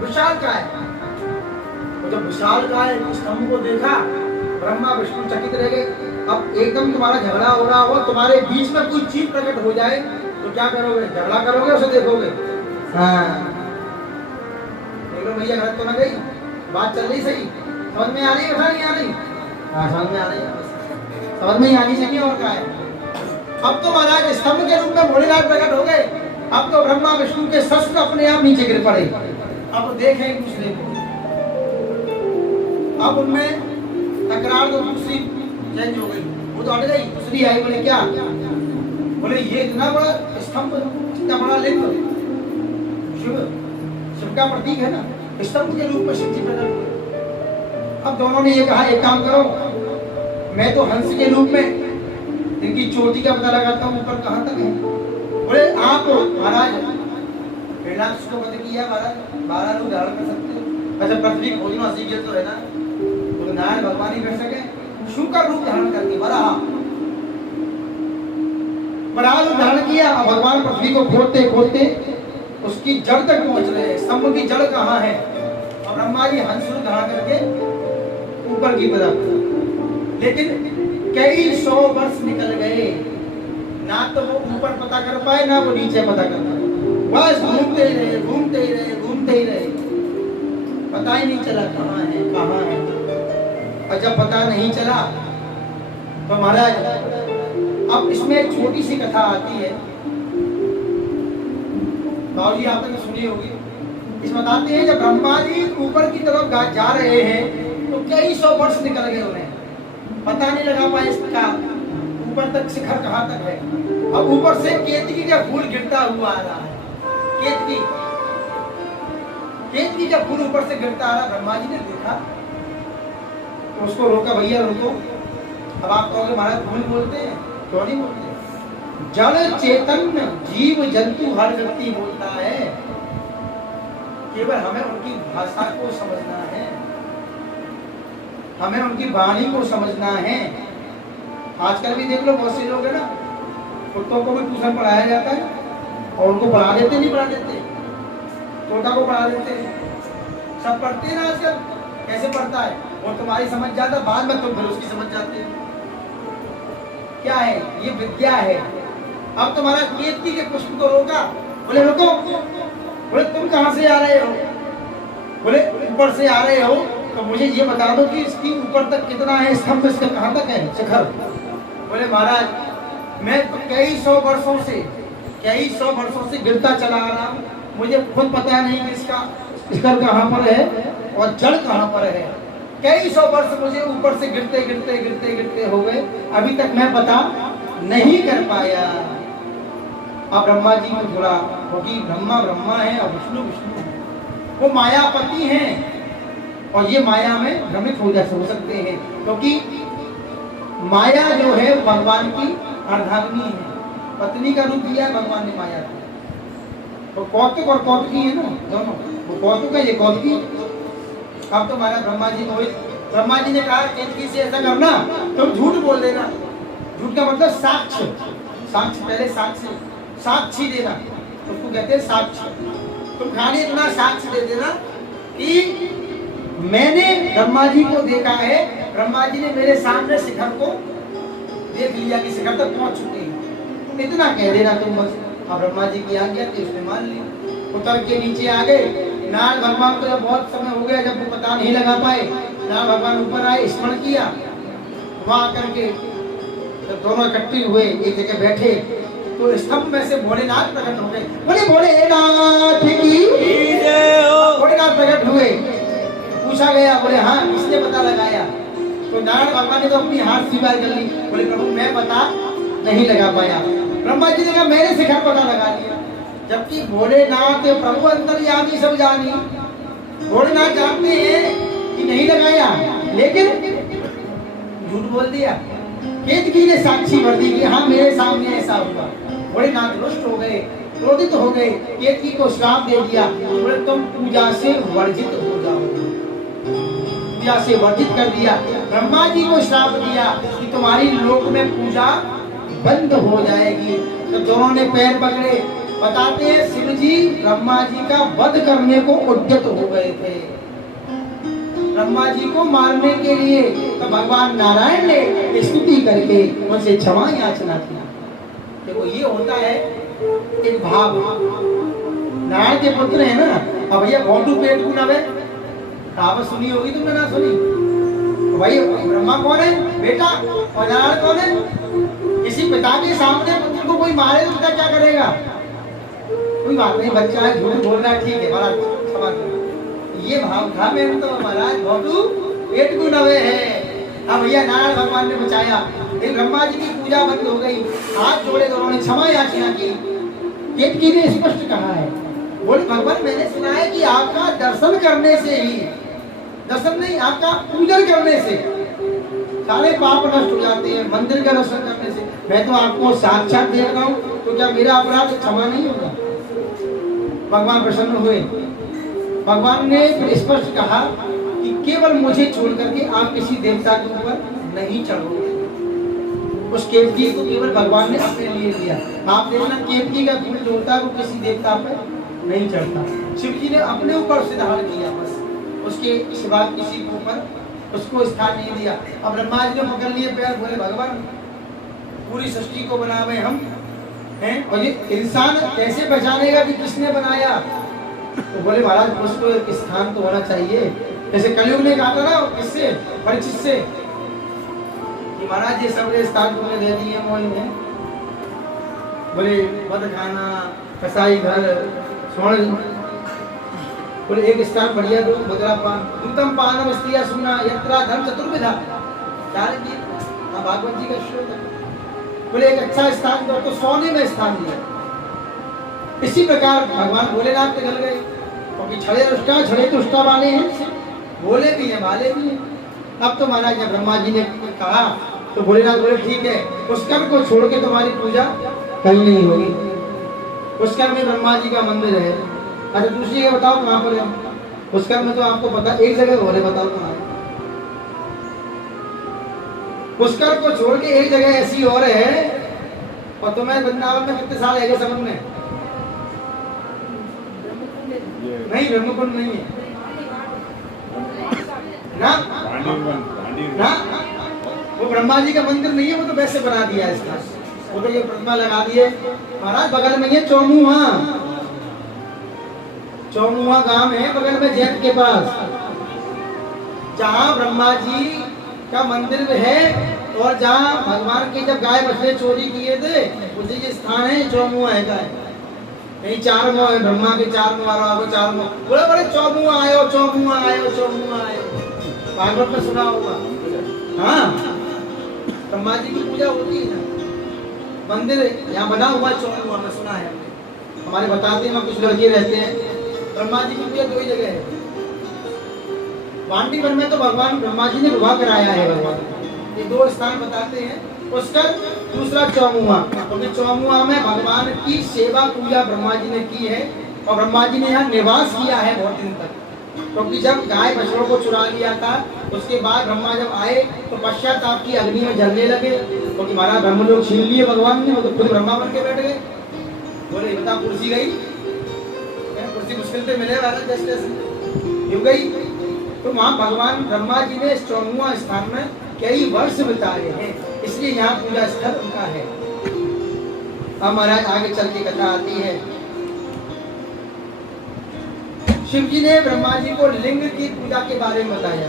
विशाल काय। तो जब विशाल काय स्तंभ को देखा ब्रह्मा विष्णु चकित रह गए। अब एकदम तुम्हारा झगड़ा हो रहा हो, तुम्हारे बीच में कोई चीज प्रकट हो जाए तो क्या करोगे? झगड़ा करोगे, उसे देखोगे? हाँ, देख लो भैया, गलत तो ना गई बात, चल रही सही? समझ में आ रही है कथा नहीं आ रही? हाँ, समझ में आ रही है, समझ में ही आनी चाहिए। और क्या है, अब तो महाराज स्तंभ के रूप में भोलेनाथ प्रकट हो गए। अब तो ब्रह्मा विष्णु के शस्त्र अपने आप नीचे गिर पड़े। अब देखें एक दूसरे को, अब उनमें तकरार तो दूसरी चेंज हो गई, वो तो हट गई, दूसरी आई। बोले क्या? बोले ये इतना बड़ा स्तंभ, इतना बड़ा लिंग, शिव का प्रतीक है ना, स्तंभ के रूप में शिव जी प्रकट हुए। अब दोनों ने ये कहा, एक काम करो, मैं तो हंस के रूप में इनकी चोटी का पता लगाता हूँ, ऊपर कहाँ तक है। बोले आप महाराज कैलाश को पता किया महाराज, 12 लोग धारण कर सकते हो। अच्छा, पृथ्वी खोजना सीख गए तो है ना, तो नारायण भगवान ही कर सके, शिव का रूप धारण करके बराह रूप धारण किया। भगवान पृथ्वी को खोदते खोदते उसकी जड़ तक पहुंच रहे हैं। स्तंभ की जड़ कहाँ है? और ब्रह्मा जी हंस रूप धारण करके ऊपर की तरफ। लेकिन कई 100 वर्ष निकल गए, ना तो वो ऊपर पता कर पाए, ना वो नीचे पता कर पाए। बस घूमते ही रहे, घूमते ही रहे, घूमते ही रहे, पता ही नहीं चला कहाँ है, कहाँ है। और जब पता नहीं चला तो महाराज अब इसमें एक छोटी सी कथा आती है, बाबूजी आपने तो सुनी होगी। इस बताते हैं जब ब्रह्मा जी ऊपर की तरफ जा रहे हैं तो कई 100 वर्ष निकल गए, उन्हें पता नहीं लगा पाए इसका ऊपर तक शिखर कहाँ तक है। अब ऊपर से केतकी का फूल गिरता हुआ आ रहा है। केतकी का फूल ऊपर से गिरता आ रहा। ब्रह्मा जी ने देखा तो उसको रोका, भैया रुको। अब आप कहोगे महाराज फूल बोलते हैं, क्यों नहीं बोलते? जड़ चेतन जीव जंतु हर व्यक्ति बोलता है, केवल हमें उनकी भाषा को समझना है, हमें उनकी वाणी को समझना है। आजकल भी देख लो, बहुत से लोग है ना, कुत्तों को भी ट्यूशन पढ़ाया जाता है और उनको पढ़ा देते, नहीं पढ़ा देते, तोता को पढ़ा देते, सब पढ़ते हैं ना आजकल। कैसे पढ़ता है वो तुम्हारी समझ जाता, बाद में तुम फिर उसकी समझ जाते हो। क्या है ये? विद्या है। अब तुम्हारा केतकी के पुष्प को रोका, बोले रुको। बोले तुम कहाँ से आ रहे हो? बोले ऊपर से आ रहे हो, तो मुझे ये बता दो कि इसकी ऊपर तक कितना है स्तंभ, इसका कहाँ तक है शिखर? बोले महाराज मैं तो कई 100 वर्षों से गिरता चला आ रहा हूँ, मुझे खुद पता नहीं कि इसका शिखर कहाँ पर है और जड़ कहाँ पर है। कई 100 वर्ष मुझे ऊपर से गिरते गिरते गिरते गिरते हो गए, अभी तक मैं पता नहीं कर पाया। अब ब्रह्मा जी को थोड़ा, क्योंकि ब्रह्मा ब्रह्मा है और विष्णु विष्णु है, वो मायापति हैं और ये माया में भ्रमित हो सकते हैं, क्योंकि माया जो है भगवान की अर्धांगिनी है, पत्नी का रूप दिया भगवान ने माया को। तो कौतुक और कौतुकी है ना दोनों, वो कौतुक है, ये कौतुकी। अब तो हमारा ब्रह्मा जी ने कहा केतकी से ऐसा करना, तुम झूठ बोल देना। झूठ का मतलब साक्ष्य, पहले साक्षी देना, उसको कहते हैं साक्ष्य। तुम खाली इतना साक्ष्य दे देना कि मैंने ब्रह्मा जी को देखा है, ब्रह्मा जी ने मेरे सामने शिखर को देख लिया कि शिखर तक पहुंच चुके हैं, तुम इतना कह देना तुम बस। अब ब्रह्मा जी की आज्ञा थी, उसने मान ली, उतर के नीचे आ गए। नारद भगवान को जब बहुत समय हो गया, जब वो पता नहीं लगा पाए, नारद भगवान ऊपर आए, स्मरण किया, वहां करके जब दोनों इकट्ठे हुए, एक जगह बैठे, तो स्तंभ में से भोलेनाथ प्रकट हो गए। बोले भोलेनाथ की जय हो। भोलेनाथ प्रकट हुए, पूछा गया, बोले हाँ किसने पता लगाया? तो नारायण भगवान ने तो अपनी हाथ स्वीकार कर ली। बोले प्रभु मैं पता नहीं लगा पाया। ब्रह्मा जी ने कहा मैंने शिखर पता लगा लिया। जबकि भोलेनाथ प्रभु अंतर्यामी सब जानी, भोलेनाथ जानते हैं कि नहीं लगाया, लेकिन झूठ बोल दिया। केतकी ने साक्षी भर दी कि हाँ मेरे सामने ऐसा हुआ। भोलेनाथ रुष्ट हो गए, क्रोधित हो गए, केतकी को श्राप दे दिया। बोले तुम पूजा से वर्जित हो जाओगे, पूजा से वर्जित कर दिया। ब्रह्मा जी को श्राप दिया कि तुम्हारी लोक में पूजा बंद हो जाएगी। तो दोनों ने पैर पकड़े, बताते हैं शिव जी ब्रह्मा जी का वध करने को उद्यत हो गए थे, ब्रह्मा जी को मारने के लिए। तो भगवान नारायण ने स्तुति करके उनसे क्षमा याचना किया। देखो ये होता है एक भाव। नारायण के पुत्र है ना, अब भैया घोटू पेट को नवे कहावत सुनी होगी तुमने, ना सुनी? भाई ब्रह्मा कौन है? बेटा। और नारायण कौन है? किसी पिता के सामने पुत्र को कोई मारे तो पिता क्या करेगा? कोई बात नहीं, बच्चा है, झूठ बोल रहा है, ठीक है महाराज क्षमा करो। ये भाव था मेरे तो महाराज घोटू पेट को नवे है। हाँ भैया नारायण भगवान ने बचाया। फिर ब्रह्मा जी की पूजा बंद हो गई, हाथ जोड़े तो उन्होंने क्षमा याचना की। केतकी ने स्पष्ट कहा है, बोले भगवान मैंने सुना है कि आपका दर्शन करने से ही, दर्शन नहीं आपका पूजन करने से सारे पाप नष्ट हो जाते हैं, मंदिर का दर्शन करने से। मैं तो आपको साक्षात देख रहा हूँ, तो क्या मेरा अपराध क्षमा नहीं होगा? भगवान प्रसन्न हुए। भगवान ने स्पष्ट कहा कि केवल मुझे छोड़ करके आप किसी देवता के ऊपर नहीं चढ़ोगे। उस केतकी को केवल भगवान ने अपने लिए दिया। आप देखना केतकी का फूल जो होता है वो किसी देवता पर नहीं चढ़ता। शिव जी ने अपने ऊपर से धारण किया, बस उसके सिवा किसी के ऊपर उसको स्थान नहीं दिया। अब ब्रह्मा जी ने पकड़ लिए पैर, बोले भगवान पूरी सृष्टि को बनावे हम हैं, और ये इंसान कैसे पहचानेगा कि किसने बनाया? तो बोले महाराज उसको एक स्थान तो होना चाहिए। जैसे कलयुग ने कहा था ना किससे? परीक्षित से, कि महाराज ये सब स्थान तुमने दे दिए मोह में। बोले मद खाना, कसाई घर, स्वर्ण, बोले एक स्थान बढ़िया दो, मुद्रा पान, दूतम पानम स्त्रिया सुना यत्रा धर्म चतुर्विधा। क्या है? हाँ भागवत जी का श्लोक है। बोले एक अच्छा स्थान दो, तो सोने में स्थान दिया। इसी प्रकार भगवान भोलेनाथ पिघल गए, क्योंकि छड़े रुष्टा छड़े तुष्टा वाले हैं, भोले भी हैं भाले भी हैं। अब तो महाराज जब ब्रह्मा जी ने कहा तो भोलेनाथ बोले ठीक है, पुष्कर को छोड़ के तुम्हारी पूजा कहीं नहीं होगी। पुष्कर में ब्रह्मा जी का मंदिर है। अच्छा दूसरी जगह बताओ कहाँ पर है? पुष्कर में तो आपको पता एक जगह हो रहे, बताओ कहाँ है? पुष्कर को छोड़ के एक जगह ऐसी और है। और तुम्हें वृंदावन में कितने साल है समझ में? नहीं ब्रह्मकुंड नहीं है ना, ना वो ब्रह्मा जी का मंदिर नहीं है, वो तो वैसे बना दिया है इसका। वो तो ये प्रतिमा लगा दिए महाराज। बगल में ये चौमुहा, चौमुहा गांव है बगल में जैत के पास, जहाँ ब्रह्मा जी का मंदिर है और जहाँ भगवान के जब गाय बछड़े चोरी किए थे उसी के स्थान है चौमुहा है। गाय नहीं चार मुँह है, ब्रह्मा के चार मुँह आ चार मुँह, बड़े बड़े चौमुहा आयो चौमुहा आयो चौमुहा आयो, भागवत में सुना होगा। हाँ ब्रह्मा जी की पूजा होती है ना, मंदिर यहाँ बना हुआ चौमुहा में सुना है। हमारे बताते हैं कुछ लड़के रहते हैं, ब्रह्मा जी की पूजा दो ही जगह है। वांडीवन में तो भगवान ब्रह्मा जी ने विवाह कराया है भगवान, ये दो स्थान बताते हैं, पुष्कर दूसरा चौमुहा। क्योंकि चौमुहा में भगवान की सेवा पूजा ब्रह्मा जी ने की है और ब्रह्मा जी ने यहाँ निवास किया है बहुत दिन तक। क्योंकि जब गाय बछड़ों को चुरा लिया था उसके बाद ब्रह्मा जब आए तो पश्चाताप की अग्नि में जलने लगे, क्योंकि महाराज ब्रह्मलोक छीन लिए भगवान ने, वो तो खुद ब्रह्मा बन के बैठ गए। बोले बता कुर्सी गई, कुर्सी मुश्किल से मिले जैसे युग गई। तो वहाँ भगवान ब्रह्मा जी ने इस चौमुहा स्थान में कई वर्ष बिताए हैं, इसलिए यहाँ पूजा स्थल उनका है। अब महाराज आगे चल के कथा आती है। शिव जी ने ब्रह्मा जी को लिंग की पूजा के बारे में बताया।